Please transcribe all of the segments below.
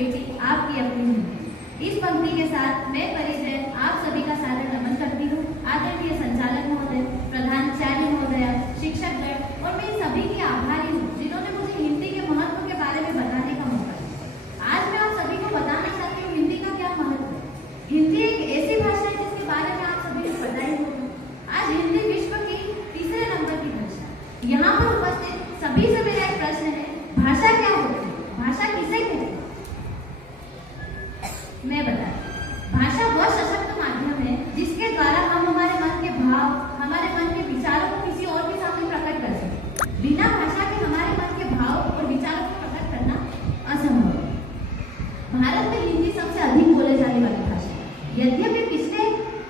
बेटी आपकी अपनी हिंदी। इस पंक्ति के साथ मैं परिचय आप सभी का सादर नमन करती हूँ। आदरणीय संचालक महोदय, प्रधानाचार्य महोदय, शिक्षकगण और मैं सभी की आभारी हूँ जिन्होंने मुझे हिंदी के महत्व के बारे में बताने का मौका दिया। आज मैं आप सभी को बताना चाहती हूँ हिंदी का क्या महत्व है। हिंदी एक ऐसी भाषा है जिसके बारे में आप सभी को पता ही होगा। आज हिंदी विश्व की तीसरे नंबर की भाषा है। यहाँ पर उपस्थित सभी से मेरा एक प्रश्न है, भाषा क्या होती है? भाषा किसे कहते हैं? मैं बता, भाषा वह सशक्त माध्यम है जिसके द्वारा हम हमारे मन के भाव, हमारे मन के विचारों को किसी और के सामने प्रकट कर सकते हैं। बिना भाषा के हमारे मन के भाव और विचारों को प्रकट करना असंभव है। भारत में हिंदी सबसे अधिक बोले जाने वाली भाषा है। यद्यपि पिछले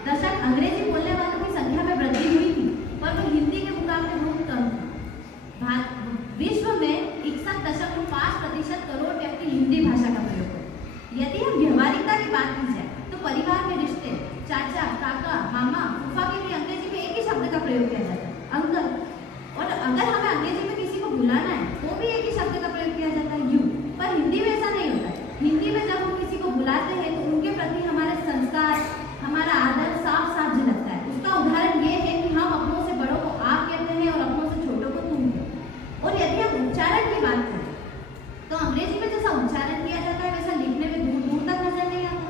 दशक अंग्रेजी बोलने वालों की संख्या में वृद्धि हुई थी, पर वह हिंदी के मुकाबले बहुत कम थी। विश्व में 61.5% करोड़ व्यक्ति हिंदी भाषा का प्रयोग करते हैं। यदि हम व्यवहारिकता की बात की जाए तो परिवार में रिश्ते, चाचा, काका, मामा, फूफा के लिए अंग्रेजी में एक ही शब्द का प्रयोग किया जाता है, अंकल। और अगर हमें अंग्रेजी में किसी को बुलाना है तो भी एक ही शब्द का प्रयोग किया जाता है, यू। पर हिंदी में ऐसा नहीं होता है। हिंदी में जब हम किसी को बुलाते हैं तो उनके प्रति हमारे संस्कार, हमारा आदर साफ साफ झलकता है। उसका उदाहरण ये है कि हम अपनों से बड़ों को आप कहते हैं और अपनों से छोटों को तुम कहते हैं। और यदि हम उच्चारण की बात करें तो अंग्रेजी में जैसा उच्चारण किया जाता है वैसा लिखने में दूर दूर तक नजर नहीं आता।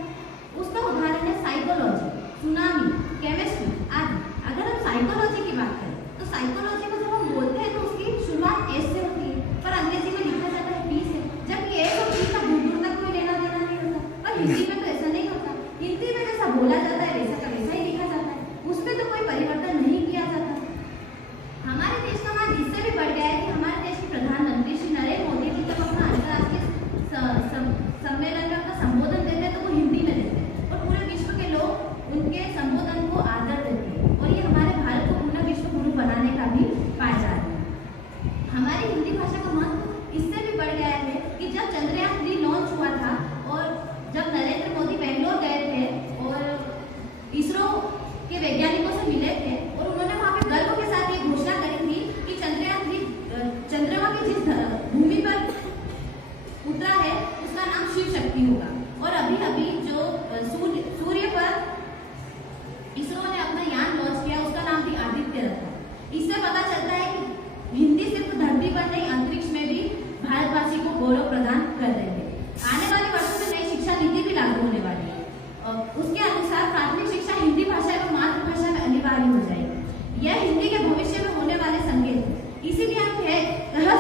उसका उदाहरण है साइकोलॉजी, सुनामी, केमिस्ट्री आदि। अगर हम साइकोलॉजी की बात करें तो साइकोलॉजी को जब हम बोलते हैं तो उसकी शुरुआत एस से होती है, पर अंग्रेजी में लिखा जाता है पी से, जबकि एस और पी का दूर दूर तक कोई लेना देना नहीं होता। पर हिंदी में तो ऐसा नहीं होता। हिंदी में जैसा बोला जाता है वैसा का वैसा ही लिखा जाता है, उसमें तो कोई परिवर्तन नहीं किया जाता। हमारे देश का मान इससे भी बढ़ गया है कि हमारे देश के प्रधानमंत्री श्री नरेंद्र मोदी जी जब अपना अंतर्राष्ट्रीय सम्मेलन में अपना संबोधन देते हैं तो वो हिंदी में देते हैं और पूरे विश्व के लोग उनके संबोधन को आदर देते हैं। और ये हमारे भारत को पूर्ण विश्व गुरु बनाने का भी पाया जा रहा है। हमारी हिंदी भाषा का महत्व इससे भी बढ़ गया है कि जब चंद्रयान 3 लॉन्च हुआ था और जब नरेंद्र मोदी बेंगलोर गए थे और इसरो के वैज्ञानिकों से मिले थे और उन्होंने वहाँ पे गर्व के साथ ये घोषणा करी थी कि चंद्रयान 3 चंद्रमा की जिस भूमि पर उतरा है उसका नाम शिव शक्ति होगा। और अभी अभी जो सूर्य पर इसरो ने अपना यान लॉन्च किया उसका नाम भी आदित्य रखा। इससे पता चलता है कि हिंदी सिर्फ धरती पर नहीं अंतरिक्ष में भी भारतवासी को गौरव प्रदान कर रही है। आने वाले वर्षों में नई शिक्षा नीति भी लागू होने वाली है। उसके अनुसार प्राथमिक शिक्षा हिंदी भाषा एवं मातृभाषा में अनिवार्य हो जाएगी। यह हिंदी के भविष्य में होने वाले संकेत है। इसीलिए हम कह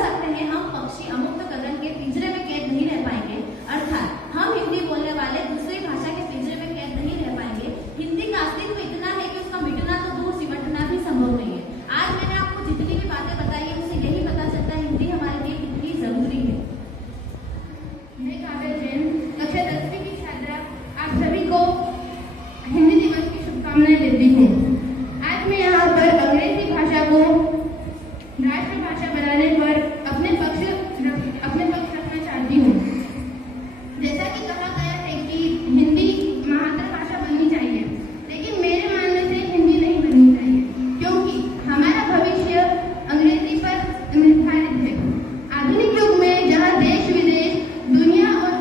सकते हैं हम पक्षी अमुक्त कदम के पिंजरे में कैद नहीं रह पाएंगे, अर्थात हम हिंदी बोलने वाले दूसरी भाषा के पिंजरे में कैद नहीं रह पाएंगे। हिंदी का अस्तित्व इतना है कि उसका मिटना तो दूर सिमटना भी संभव नहीं है। आज मैंने आपको जितनी भी बातें बताई है उससे यही पता चलता है हिंदी हमारे लिए कितनी जरूरी है। मैं काव्या जैन, कक्षा 10वीं की छात्रा, आप सभी को हिंदी दिवस की शुभकामनाएं देती हूँ। आज मैं यहाँ पर अंग्रेजी भाषा को राष्ट्रभाषा बनाने पर अपने पक्ष रखना चाहती हूँ। जैसा कि कहा गया है कि हिंदी मातृभाषा बननी चाहिए, लेकिन मेरे मानने से हिंदी नहीं बननी चाहिए, क्योंकि हमारा भविष्य अंग्रेजी पर निर्धारित है। आधुनिक युग में जहाँ देश विदेश, दुनिया और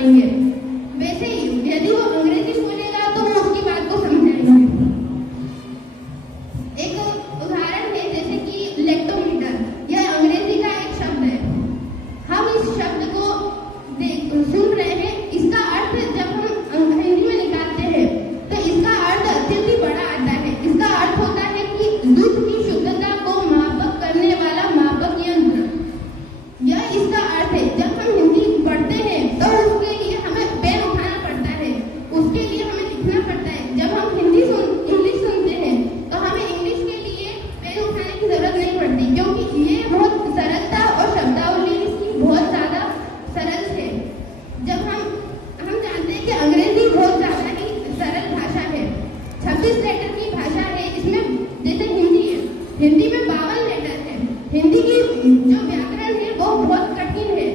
पाएंगे। वैसे ही यदि वो अंग्रेजी बोलेगा तो हम उसकी बात को समझेंगे। एक उदाहरण है जैसे कि लेक्टोमीटर, यह अंग्रेजी का एक शब्द है। हम इस शब्द को सुन रहे हैं, इसका अर्थ जब हम हिंदी में निकालते हैं तो इसका अर्थ अत्यंत ही बड़ा आता है। इसका अर्थ होता है कि दूध की शुद्धता को मापक करने वाला मापक यंत्र। यह इसका अर्थ है। जब हम हिंदी पढ़ते हैं तो उसके लिए हमें पेन उठाना पड़ता है, उसके लिए हमें लिखना पड़ता है। जब हम इंग्लिश सुनते हैं तो हमें इंग्लिश के लिए पेन उठाने की जरूरत नहीं पड़ती, क्योंकि ये बहुत सरलता और शब्दावली इसकी बहुत ज्यादा सरल है। जब हम जानते हैं कि अंग्रेजी बहुत ज्यादा ही सरल भाषा है, 26 लेटर की भाषा है। इसमें जैसे हिंदी है, हिंदी में 52 लेटर है। हिंदी की जो व्याकरण है वो बहुत कठिन है।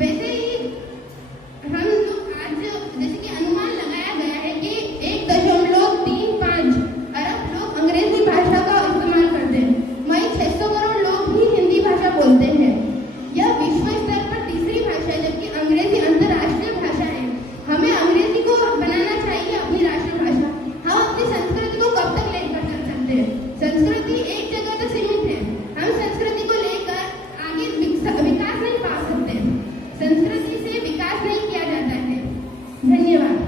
वैसे ही हम लोग आज जैसे कि अनुमान लगाया गया है कि 1.35 अरब लोग अंग्रेजी भाषा का इस्तेमाल करते हैं, वहीं 600 करोड़ लोग ही हिंदी भाषा बोलते हैं। यह विश्व स्तर पर तीसरी भाषा है, जबकि अंग्रेजी अंतर्राष्ट्रीय भाषा है। हमें अंग्रेजी को बनाना चाहिए अपनी राष्ट्रभाषा। हम अपनी संस्कृति को कब तक लेकर चल सकते हैं? संस्कृति एक जगह तक सीमित है। हम संस्कृति को लेकर आगे विकास नहीं पा सकते। संस्कृति से विकास नहीं किया जाता है। धन्यवाद।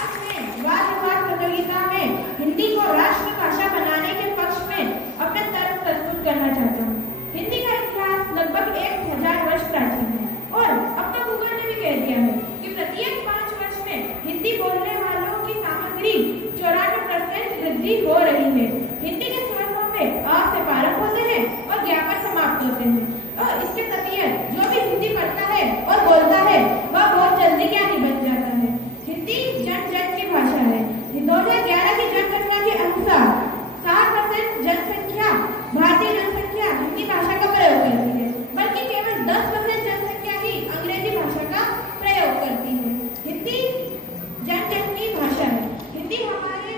आज मैं वाद विवाद प्रतियोगिता में हिंदी को राष्ट्रभाषा बनाने के पक्ष में अपने तर्क प्रस्तुत करना चाहता हूँ। हिंदी का इतिहास लगभग 1000 वर्ष प्राचीन है और अपना गूगल ने भी कह दिया है कि प्रत्येक 5 वर्ष में हिंदी बोलने वालों की सामग्री 94% वृद्धि हो रही है। हिंदी के स्वरों में अ से प्रारंभ होते हैं और ज्ञा पर समाप्त होते हैं और इसके तबियत जो भी हिंदी पढ़ता है और बोलता है वह बहुत जल्दी ज्ञानी बन जाता है। हिंदी जन जन की भाषा है। 2011 की जनगणना के अनुसार 60% जनसंख्या भारतीय जनसंख्या हिंदी भाषा का प्रयोग करती है, बल्कि केवल 10% जनसंख्या ही अंग्रेजी भाषा का प्रयोग करती है। हिंदी जन जन की भाषा है। हिंदी हमारे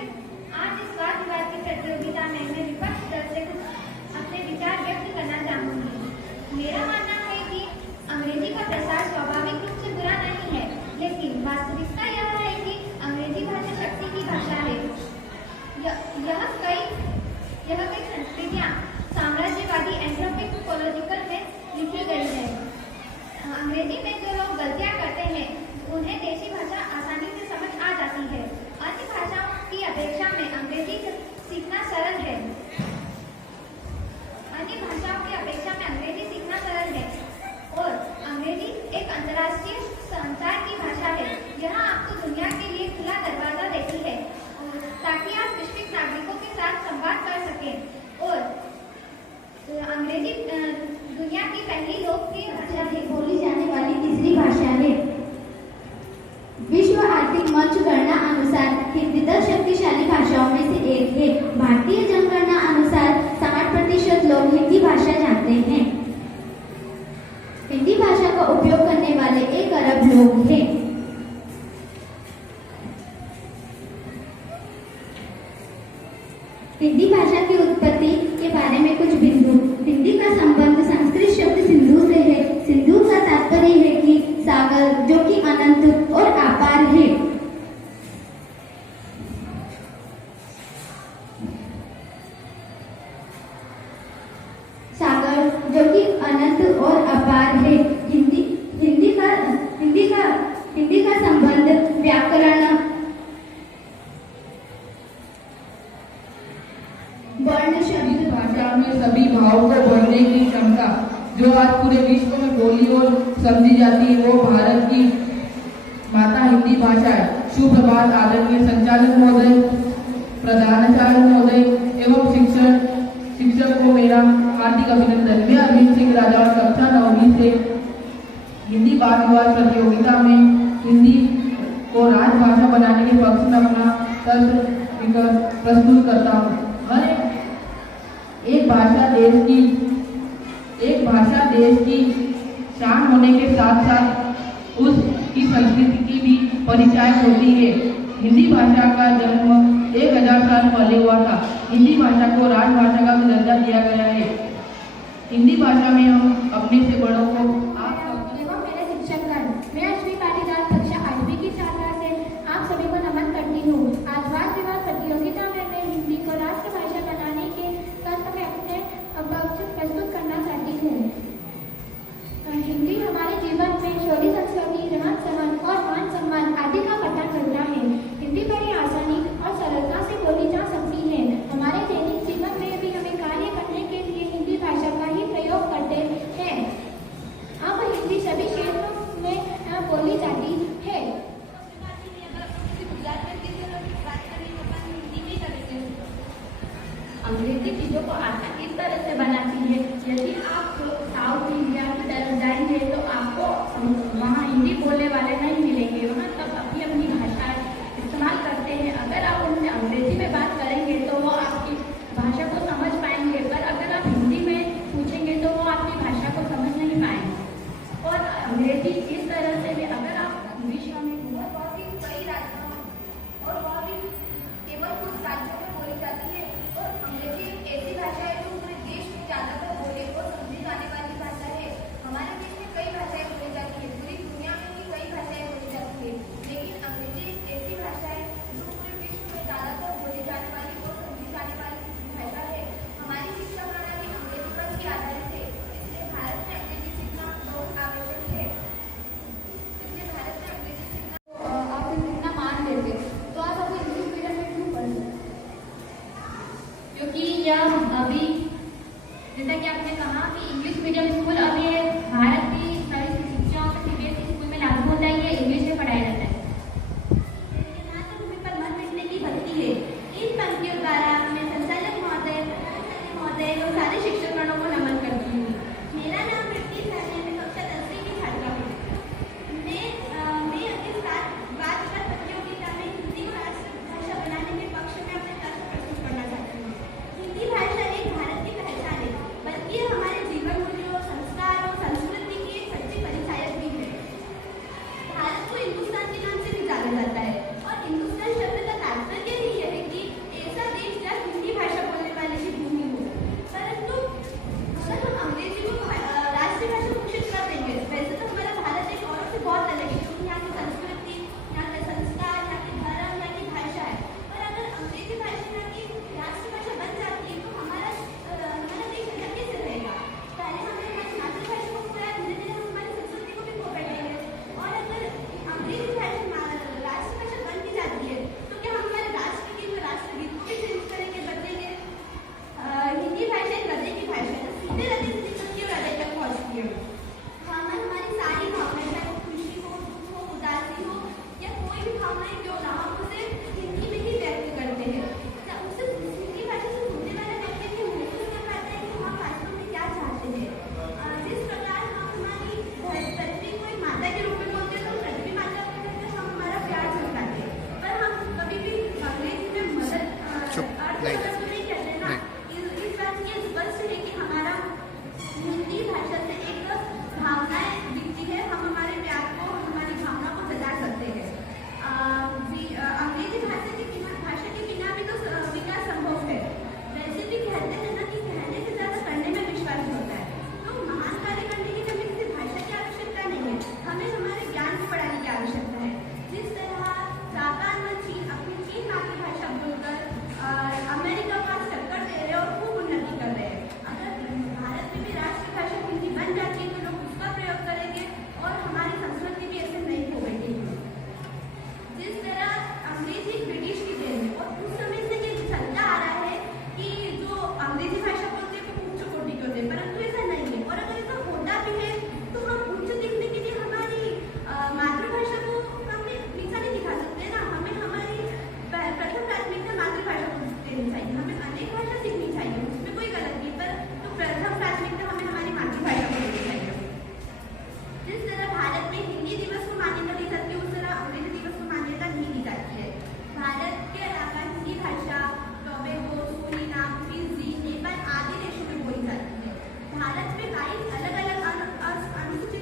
आज इस वाद विवाद की प्रतियोगिता में मैं विपक्ष दल से कुछ अपने विचार व्यक्त करना चाहूंगी। मेरा मानना है कि अंग्रेजी का प्रसार स्वाभाविक रूप से बुरा नहीं है, लेकिन वास्तविकता यह है कि अंग्रेजी भाषा शक्ति की भाषा है। यह कई संस्कृतियाँ साम्राज्यवादी एंथ्रोपोलॉजिकल में लिखी गई है। अंग्रेजी में जो लोग गलतियाँ करते हैं उन्हें देशी भाषा आसानी से समझ आ जाती है। अन्य भाषाओं की अपेक्षा में अंग्रेजी सीखना सरल है। अन्य भाषाओं की अपेक्षा में अंग्रेजी सीखना सरल है और अंग्रेजी एक अंतर्राष्ट्रीय संचार की भाषा है। यह आपको दुनिया के लिए खुला दरवाजा देती है ताकि आप वैश्विक नागरिकों के साथ संवाद कर सकें। और अंग्रेजी दुनिया की पहली लोकप्रिय भाषा है, बोली जाने वाली तीसरी भाषा है। विश्व आर्थिक मंच गणना अनुसार हिंदी 10 शक्तिशाली भाषाओं में से एक है। भारतीय जनगणना अनुसार 60% लोग हिंदी भाषा जानते हैं। हिंदी भाषा का उपयोग करने वाले 1 अरब लोग हैं। हिंदी भाषा की उत्पत्ति के बारे में कुछ बिंदु। हिंदी का संबंध संस्कृत शब्द सिंधु से है। सिंधु का तात्पर्य है कि सागर, जो कि अनंत और अपार है। सागर जो कि अनंत और अपार है। हिंदी का संबंध व्याकरण, वर्ण शब्द भाषा में सभी भावों को बोलने की क्षमता जो आज पूरे विश्व में बोली और समझी जाती है वो भारत की माता हिंदी भाषा है। सुप्रभात आदरणीय संचालक महोदय, प्रधानाचार्य महोदय एवं शिक्षक को मेरा हार्दिक अभिनंदन। मैं अरविंद सिंह राजा कक्षा 9वीं से हिंदी वाद विवाद प्रतियोगिता में हिंदी को राजभाषा बनाने के पक्ष में अपना तर्क प्रस्तुत करता हूँ। एक भाषा देश की शान होने के साथ साथ उसकी संस्कृति की भी परिचायक होती है। हिंदी भाषा का जन्म 1000 साल पहले हुआ था। हिंदी भाषा को राजभाषा का दर्जा दिया गया है। हिंदी भाषा में हम अपने से बड़ों को आप एवं मेरे शिक्षक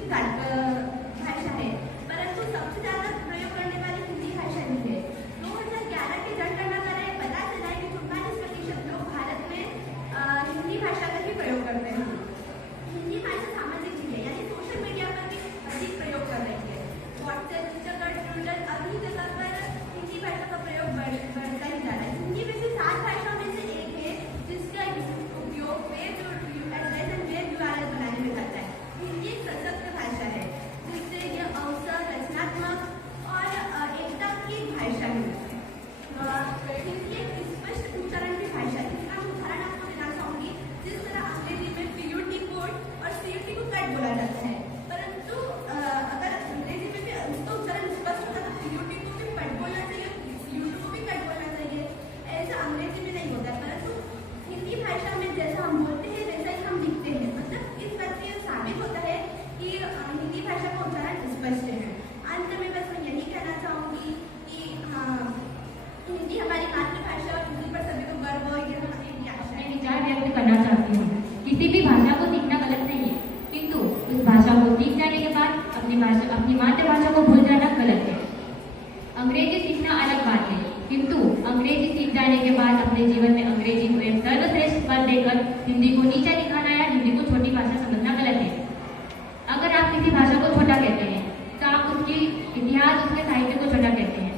भाषा है, परंतु सबसे ज्यादा प्रयोग करने वाली हिंदी भाषा ही है। 2011 की जनगणना में पता चला है कि 44% लोग भारत में हिंदी भाषा का ही प्रयोग करते हैं। हिंदी भाषा सामाजिक चीज है, यानी सोशल मीडिया पर भी अधिक प्रयोग कर रही है। व्हाट्सएप, इंस्टाग्राम, ट्विटर आदि जगह पर हिंदी भाषा का प्रयोग बढ़ता ही जा रहा है। हिंदी वैसे 7 भाषाओं में से एक है जिसका उपयोग web address and web URL बनाने में करता है। हिंदी एक सशक्त भाषा है जिससे यह अवसर, रचनात्मक और एकता की भाषा है। हिंदी एक स्पष्ट उच्चारण की भाषा है। इसका उदाहरण आपको देना चाहूंगी। जिस तरह अंग्रेजी में PUT कोड और CUT को कट बोला जाता है, परंतु अगर अंग्रेजी में भी उसका उच्चारण स्पष्ट होता है तो PUT को भी कट बोलना चाहिए, CUT को भी कट बोलना चाहिए। ऐसा अंग्रेजी में नहीं होता है, परंतु हिंदी भाषा में जैसा हम बोलते हैं वैसा ही हम लिखते हैं। मतलब इस बात से साबित होता है कि हिंदी भाषा का उच्चारण स्पष्ट है। अंत में बस मैं यही कहना चाहूंगी कि हिंदी हमारी मातृभाषा और हिंदी पर सभी को गर्व हो, यह हमारी आशा मैं है। विचार व्यक्त करना चाहती हूँ। किसी भी भाषा को सीखना गलत नहीं है, किंतु उस भाषा को सीख जाने के बाद अपनी मातृभाषा को भूल जाना गलत है। अंग्रेजी सीखना अलग बात है, किंतु अंग्रेजी सीख जाने के बाद अपने जीवन में अंग्रेजी को एक सर्वश्रेष्ठ पद देकर हिंदी को नीचा दिखाना या हिंदी को छोटी भाषा समझना गलत है। अगर आप किसी भाषा को छोटा कहते हैं तो आप उसकी इतिहास, उसके साहित्य को छोटा कहते हैं,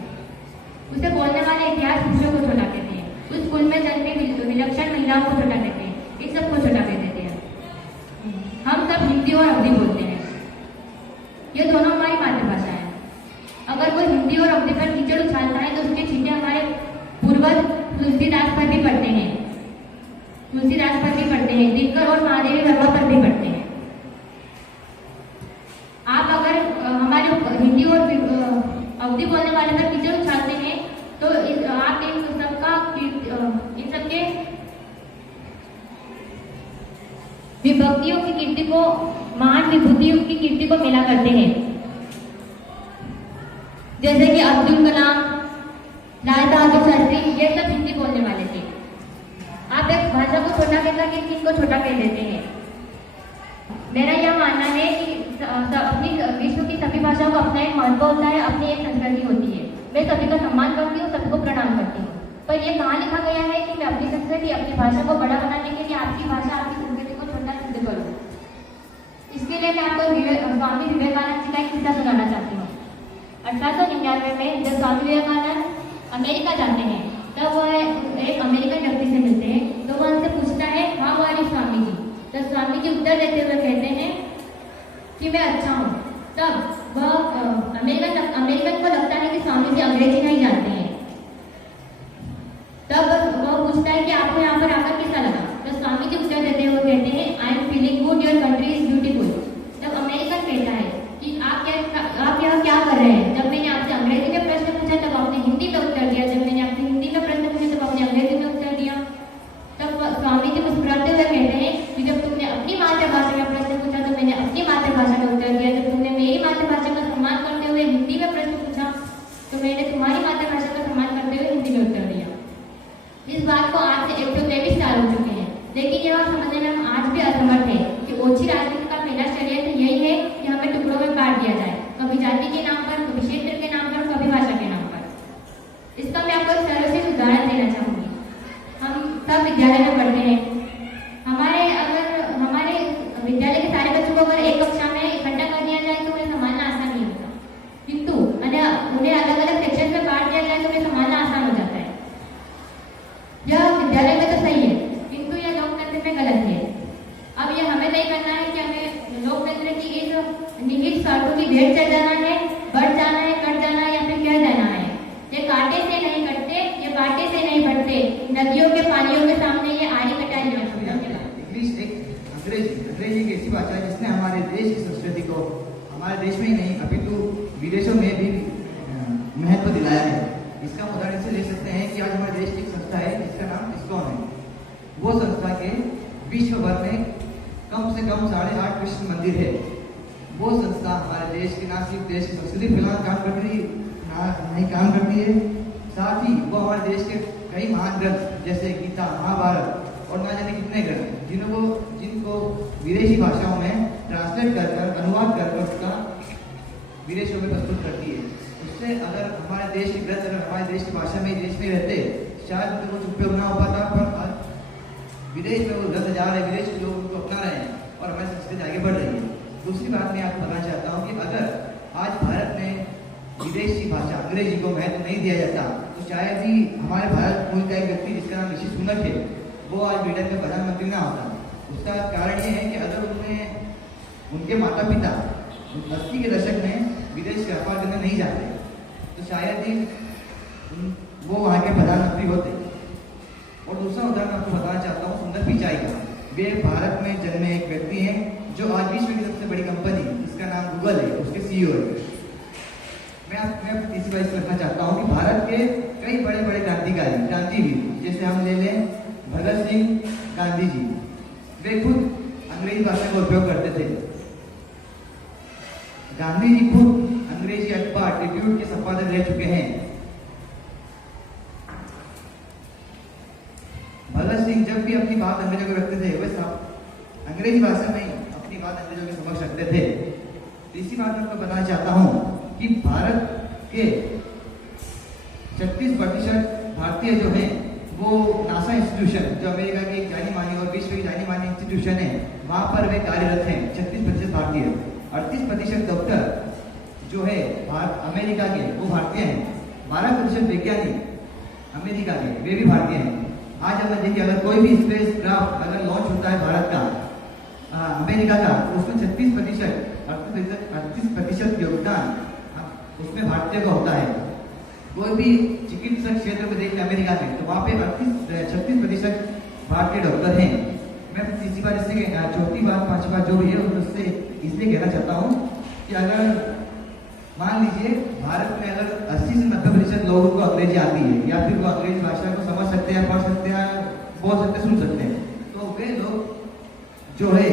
उसे बोलने वाले इतिहास पुरुषों को छोटा कहते हैं, उस कुल में जन्मे विलक्षण महिलाओं को छोटा कहते हैं, इन सबको छोटा कह देते हैं। हम सब हिंदी और अवधी बोलते हैं, ये दोनों हमारी मातृभाषा है। अगर कोई हिंदी और अवधी पर कीचड़ उछालता है तो उसके छींटे हमारे पूर्वज तुलसीदास पर भी पड़ते हैं, दिनकर और महादेवी वर्मा पर भी पड़ते हैं। आप अगर हमारे हिंदी और अवधी बोलने वाले पर कीचड़ उछालते हैं तो आप इन सबके विभक्तियों की कीर्ति को, महान विभूतियों की कीर्ति को मिला करते हैं, जैसे कि अब्दुल कलाम, लाल बहादुर शास्त्री, ये सब हिंदी बोलने वाले थे। आप एक भाषा को छोटा कहकर किसी को छोटा कह देते हैं। मेरा यह मानना है कि अपनी विश्व की सभी भाषाओं को अपना एक महत्व होता है, अपनी एक संस्कृति होती है। मैं सभी का सम्मान करती हूँ, सबको प्रणाम करती हूँ, पर यह कहाँ लिखा गया है कि मैं अपनी संस्कृति, अपनी भाषा को बड़ा बनाने के लिए आपकी भाषा, आपकी संस्कृति को छोटा सिद्ध करूँ। इसके लिए मैं आपको स्वामी विवेकानंद जी का एक किस्सा सुनाना चाहती हूँ। 1899 में जब स्वामी विवेकानंद अमेरिका जाते हैं तब वह एक अमेरिकन व्यक्ति से मिलते हैं, तो वह उनसे पूछता है, how are you Swami ji? तो स्वामी जी उत्तर देते हुए कहते हैं कि मैं अच्छा हूँ। तब वह अमेरिकन को लगता है कि स्वामी जी अंग्रेजी नहीं जानते हैं। तब वह पूछता है कि आपको यहाँ पर आकर कैसा लगा? तो स्वामी जी उत्तर देते हुए कहते हैं, I am feeling good, your country is beautiful. तब अमेरिकन कहता है कि आप यहाँ क्या कर रहे हैं? जब मैंने आपसे अंग्रेजी में प्रश्न पूछा तब आपने हिंदी में उत्तर दिया, जब मैंने आपसे हिंदी में प्रश्न पूछा तब आपने अंग्रेजी में उत्तर दिया। तब स्वामी जी मुस्कुराते हुए कहते हैं कि जब तुमने अपनी मातृभाषा में प्रश्न पूछा तो मैंने अपनी मातृभाषा में उत्तर दिया, जब तुमने मेरी मातृभाषा का सम्मान करते हुए हिंदी में प्रश्न पूछा तो मैंने तुम्हारी मातृभाषा का सम्मान करते हुए हिंदी में उत्तर दिया। इस बात को आज से 123 साल हो चुके हैं, लेकिन यह समझने में हम आज भी असमर्थ है कि ओछी राजनीति का पहला षड्यंत्र यही है कि हमें टुकड़ों में काट दिया जाए, कभी जाति के नाम पर, कभी क्षेत्र के नाम पर, कभी भाषा के नाम पर। इसका मैं आपको एक सर्वश्रेष्ठ उदाहरण देना चाहूंगी। हम सब विद्यालय में पढ़ते हैं। हमारे विद्यालय के सारे बच्चों को अगर एक कक्षा में इकट्ठा कर दिया जाए तो उन्हें संभालना आसान नहीं होता, किंतु उन्हें अलग अलग सेक्शन में बांट दिया जाए तो उन्हें संभालना आसान हो जाता है। यह विद्यालय में तो सही है, किंतु यह लोकतंत्र में गलत है। अब यह हमें तय करना है कि हमें लोकतंत्र की इस निहित स्वार्थों की भेंट चढ़ जाना है, बढ़ जाना है, कट जाना है या फिर क्या जाना है। ये कांटे से नहीं कटते, ये बाटे से नहीं बढ़ते, नदियों के पानियों के सामने ये आड़ी कटारी नहीं होती। इंग्लिश एक अंग्रेजी एक ऐसी भाषा है जिसने हमारे देश की संस्कृति को हमारे देश में ही नहीं अपितु विदेशों में भी महत्व दिलाया है। इसका उदाहरण से ले सकते हैं कि आज हमारे देश की एक संस्था है जिसका नाम ISKCON है। वो संस्था के विश्व भर में कम से कम 8.5 कृष्ण मंदिर है। वो संस्था हमारे देश की ना सिर्फ देश की संस्कृति फैलाना काम करती है, साथ ही वो हमारे देश के कई महान ग्रंथ जैसे गीता, महाभारत और ना जाने कितने ग्रंथ जिनको विदेशी भाषाओं में ट्रांसलेट कर अनुवाद कर विदेशों में प्रस्तुत करती है। उससे अगर हमारे देश की गलत, अगर हमारे देश की भाषा में देश में रहते शायद उनको कुछ उपयोग ना हो पाता, पर विदेश में वो गलत जा रहे हैं, विदेश के लोग उनको अपना रहे हैं और हमारी संस्कृति आगे बढ़ रही है। दूसरी बात मैं आपको बताना चाहता हूँ कि अगर आज भारत में विदेशी भाषा अंग्रेजी को महत्व नहीं दिया जाता तो शायद ही हमारे भारत मूल का एक व्यक्ति जिसका नाम ऋषि सुनक है वो आज ब्रिटेन में प्रधानमंत्री ना होता। उसका कारण ये है कि अगर उनके माता पिता 80 के दशक में विदेश व्यापार करने नहीं जाते तो शायद ही वो वहाँ के प्रधानमंत्री होते। और दूसरा उदाहरण आपको बताना चाहता हूँ सुंदर पिचाई का। वे भारत में जन्मे एक व्यक्ति हैं जो आज विश्व की सबसे बड़ी कंपनी जिसका नाम गूगल है उसके CEO है। मैं तीसरी बात रखना चाहता हूँ कि भारत के कई बड़े बड़े क्रांतिवीर जैसे हम ले लें भगत सिंह गांधी जी, वे खुद अंग्रेजी भाषा का उपयोग करते थे। गांधी जी खुद अंग्रेजी अखबार ट्रिब्यूट के संपादक रह चुके हैं। भगत सिंह जब भी अपनी बात अंग्रेजों को रखते थे वे सब अंग्रेजी भाषा में अपनी बात अंग्रेजों के समक्ष रखते थे। तीसरी बात मैं आपको बताना चाहता हूँ कि भारत के 36% भारतीय जो हैं वो नासा इंस्टीट्यूशन जो अमेरिका की एक जानी मानी और विश्व की जानी मानी इंस्टीट्यूशन है वहाँ पर वे कार्यरत हैं। 36% भारतीय, 38% डॉक्टर जो है अमेरिका के वो भारतीय हैं, 12% वैज्ञानिक अमेरिका के वे भी भारतीय हैं। आज हम देखिए अगर कोई भी स्पेस क्राफ्ट अगर लॉन्च होता है भारत का अमेरिका का तो उसमें 38% योगदान उसमें भारतीय का होता है। कोई भी चिकित्सक क्षेत्र में देखें अमेरिका में तो वहाँ पे 36% भारतीय डॉक्टर हैं। मैं तीसरी बात इससे चौथी बात पांचवी बात जो भी है उससे इसलिए कहना चाहता हूँ कि अगर मान लीजिए भारत में अगर 80 से 90% लोगों को अंग्रेजी आती है या फिर वो अंग्रेजी भाषा को समझ सकते हैं, पढ़ सकते हैं, बोल सकते, सुन सकते हैं तो वे लोग जो है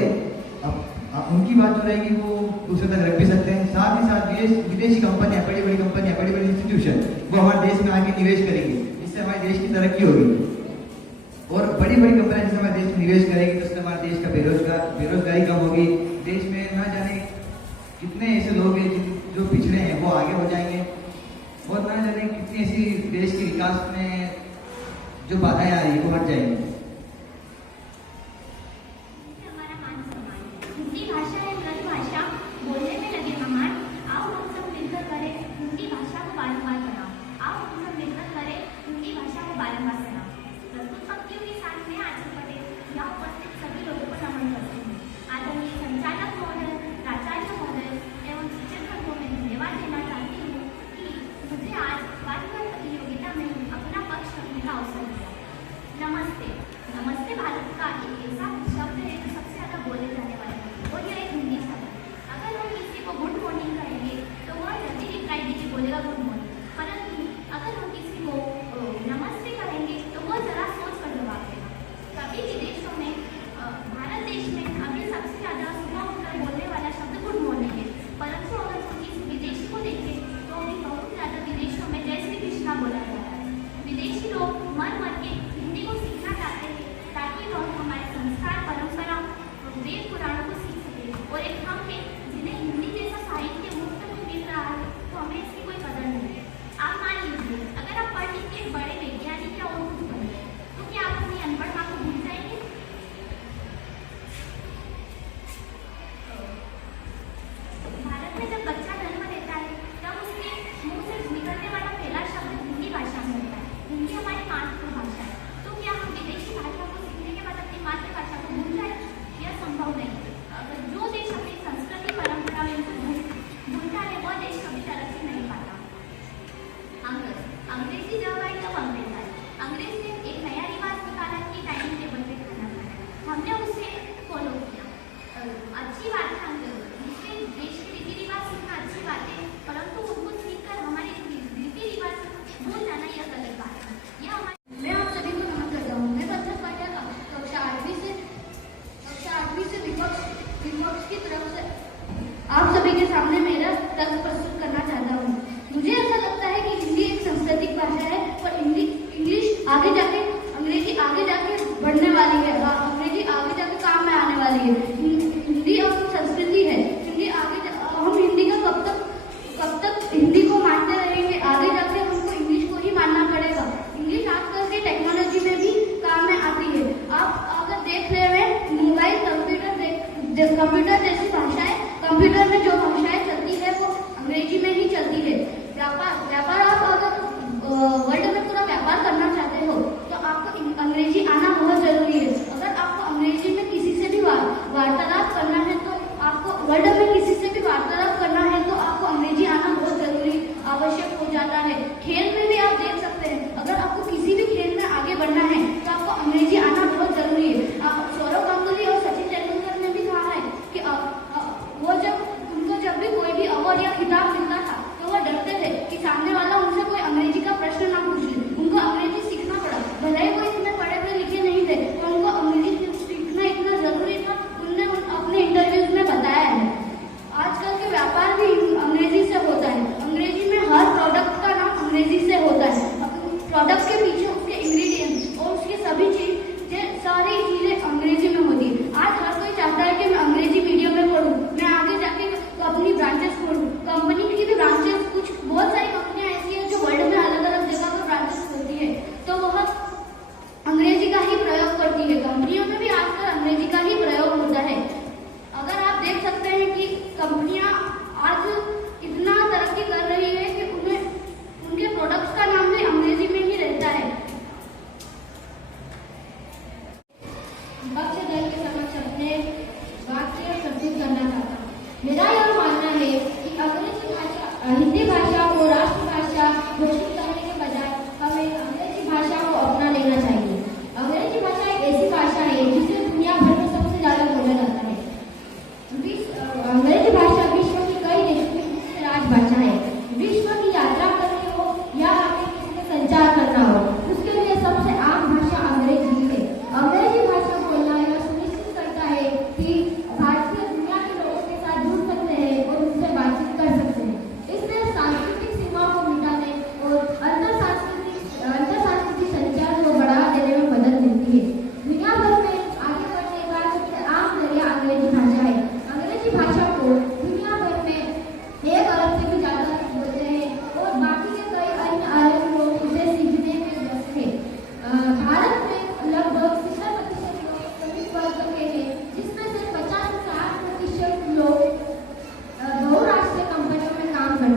उनकी बात जो रहेगी वो दूसरे तक रख भी सकते हैं। साथ ही साथ विदेशी कंपनियां, बड़ी बड़ी कंपनियां, बड़ी बड़ी इंस्टीट्यूशन वो हमारे देश में आके निवेश करेंगी, इससे हमारे देश की तरक्की होगी। और बड़ी बड़ी कंपनियां जैसे हमारे देश में निवेश करेगी तो उससे हमारे देश का बेरोजगारी कम होगी। देश में ना जाने कितने ऐसे लोग हैं जो पिछड़े हैं वो आगे हो जाएंगे और ना जाने कितनी ऐसी देश के विकास में जो बाधाएं आ रही है वो हट जाएंगी। हिंदी भाषा है ब्रज भाषा, बोलने में लगे महान। आओ हम सब मिलकर करें हिंदी भाषा को बारंबार बनाओ। आओ हम सब मिलकर करें हिंदी भाषा को बारंबार बनाओ। प्रस्तुत पंक्तियों के साथ में आचल पटेल यहाँ उपस्थित सभी लोगों को नमन करती हूँ। आदरणीय संचालक महोदय, प्राचार्य महोदय एवं शिक्षक को मैं धन्यवाद देना चाहती हूँ कि मुझे आज वादविवाद प्रतियोगिता में अपना पक्ष रखने का अवसर दिया। नमस्ते।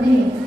हैं।